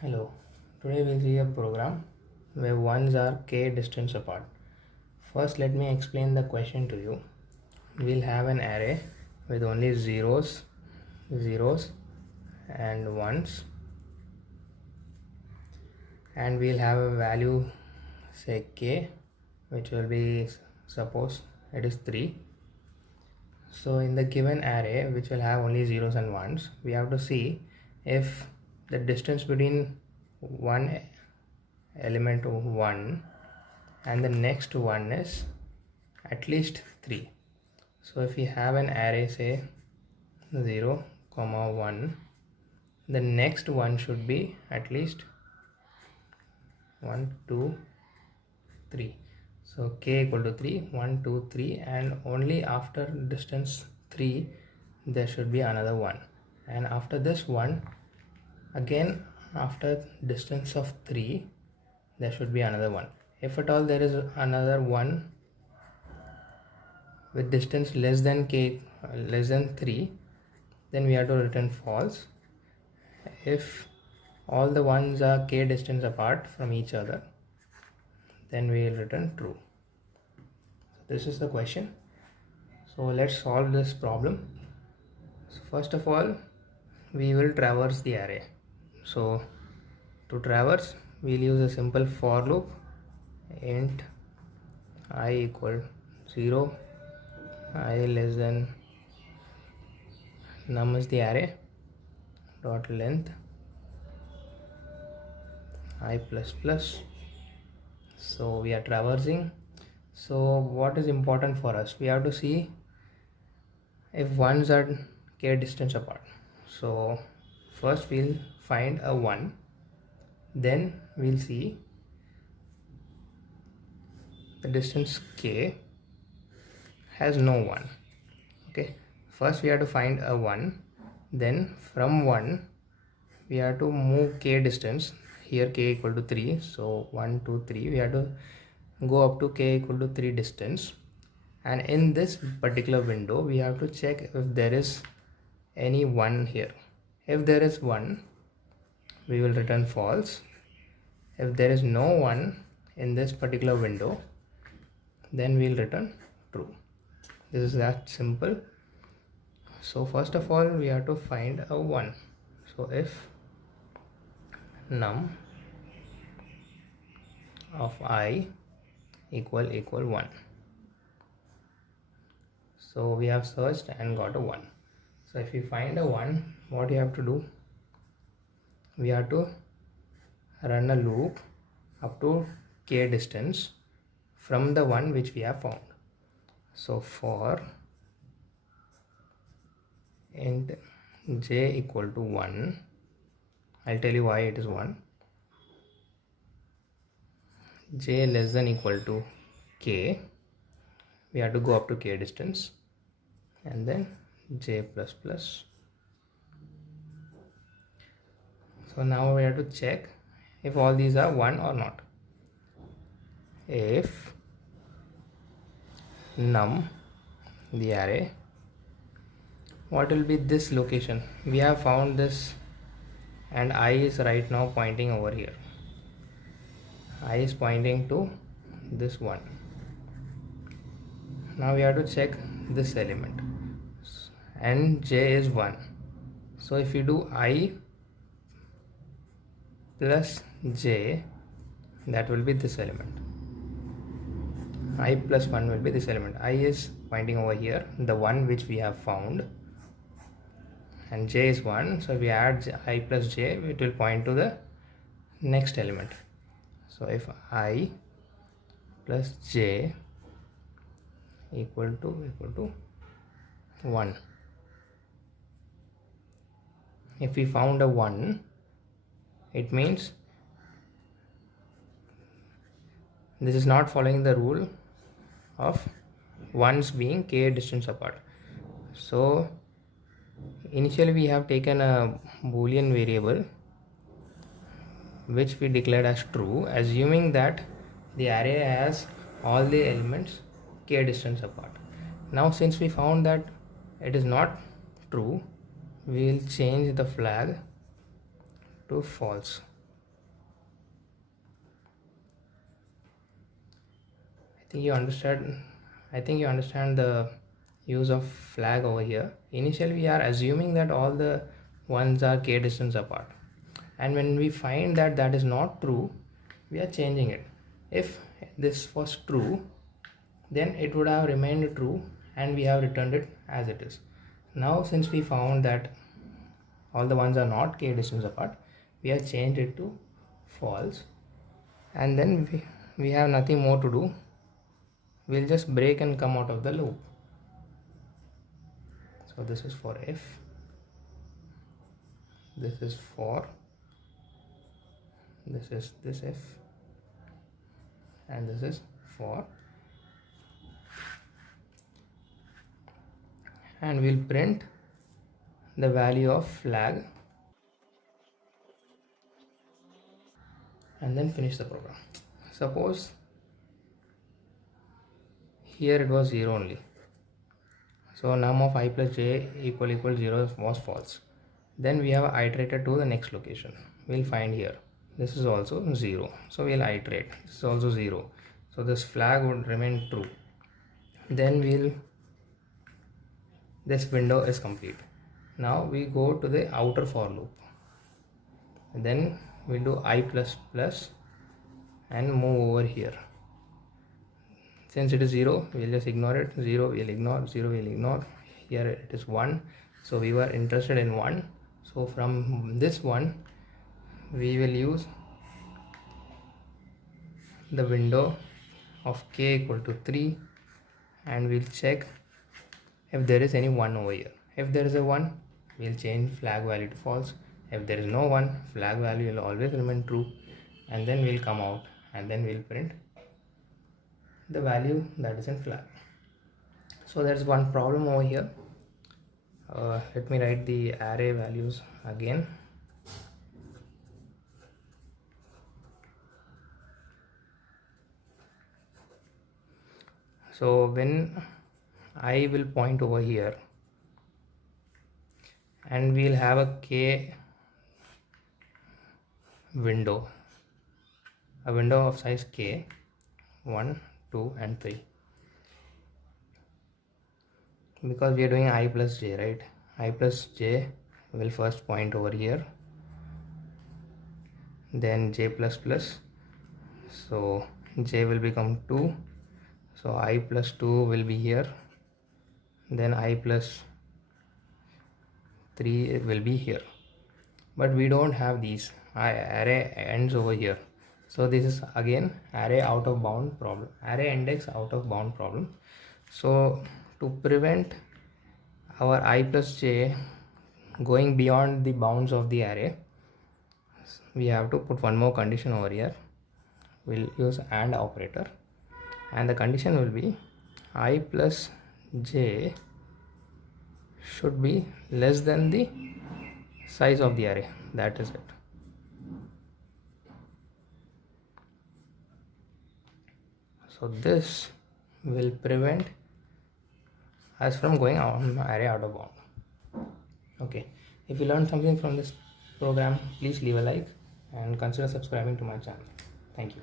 Hello, today we'll see a program where ones are k distance apart. First, let me explain the question to you. We'll have an array with only zeros and ones, and we'll have a value, say k, which will be, suppose it is 3. So in the given array, which will have only zeros and ones, we have to see if the distance between one element 1 and the next one is at least 3. So if we have an array, say 0, 1, the next one should be at least 1, 2, 3. So k equal to 3, 1, 2, 3, and only after distance 3 there should be another 1, and after this one again, after distance of 3 there should be another 1. If at all there is another 1 with distance less than 3, then we have to return false. If all the ones are k distance apart from each other, then we will return true. So this is the question. So let's solve this problem. So first of all, we will traverse the array. So to traverse, we'll use a simple for loop. Int I equal 0, I less than num is the array, dot length I plus plus. So we are traversing. So what is important for us? We have to see if ones are k distance apart. So first we'll find a 1, then we'll see the distance k has no 1. Okay, first we have to find a 1, then from 1 we have to move k distance. Here k equal to 3, so 1, 2, 3, we have to go up to k equal to 3 distance, and in this particular window we have to check if there is any 1 here. If there is 1, we will return false. If there is no 1 in this particular window, then we will return true. This is that simple. So first of all, we have to find a 1. So if num of I equal 1, so we have searched and got a 1. So if we find a 1, what you have to do, we have to run a loop up to k distance from the one which we have found. So for int j equal to 1, I'll tell you why it is 1. J less than equal to k, we have to go up to k distance, and then j plus plus. So now we have to check if all these are 1 or not. If num the array, what will be this location? We have found this, and I is right now pointing over here. I is pointing to this 1. Now we have to check this element, and j is 1. So if you do I plus j, that will be this element. I plus 1 will be this element. I is pointing over here, the one which we have found, and j is 1. So if we add I plus j, it will point to the next element. So if I plus j equal to 1, if we found a 1, it means this is not following the rule of ones being k distance apart. So initially we have taken a boolean variable which we declared as true, assuming that the array has all the elements k distance apart. Now since we found that it is not true, we will change the flag to false. think you understand. I think you understand the use of flag over here. Initially we are assuming that all the ones are k distance apart, and when we find that that is not true, we are changing it. If this was true, then it would have remained true and we have returned it as it is. Now since we found that all the ones are not k distance apart, we have changed it to false, and then we have nothing more to do. We'll just break and come out of the loop. So this is for if, this is for, this is this if, and this is for, and we'll print the value of flag and then finish the program. Suppose here it was 0 only, so num of I plus j equal 0 was false. Then we have iterated to the next location. We'll find here this is also 0, so we'll iterate, this is also 0, so this flag would remain true. Then this window is complete. Now we go to the outer for loop, and then we'll do I plus plus and move over here. Since it is 0, we'll just ignore it. 0 we'll ignore, 0 we'll ignore. Here it is 1, so we were interested in 1, so from this one we will use the window of k equal to 3, and we'll check if there is any 1 over here. If there is a 1, we'll change flag value to false. If there is no 1, flag value will always remain true, and then we'll come out and then we'll print the value that is in flag. So there's one problem over here. Let me write the array values again. So when I will point over here, and we'll have a k window, a window of size k, 1, 2 and 3, because we are doing I plus j, right? I plus j will first point over here, then j plus plus, so j will become 2, so I plus 2 will be here, then I plus 3 will be here. But we don't have these. Array ends over here, so this is again array out of bound problem, array index out of bound problem. So to prevent our I plus j going beyond the bounds of the array, we have to put one more condition over here. We'll use AND operator, and the condition will be I plus j should be less than the size of the array. That is it. So this will prevent us from going on array out of bound. Okay, if you learned something from this program, please leave a like and consider subscribing to my channel. Thank you.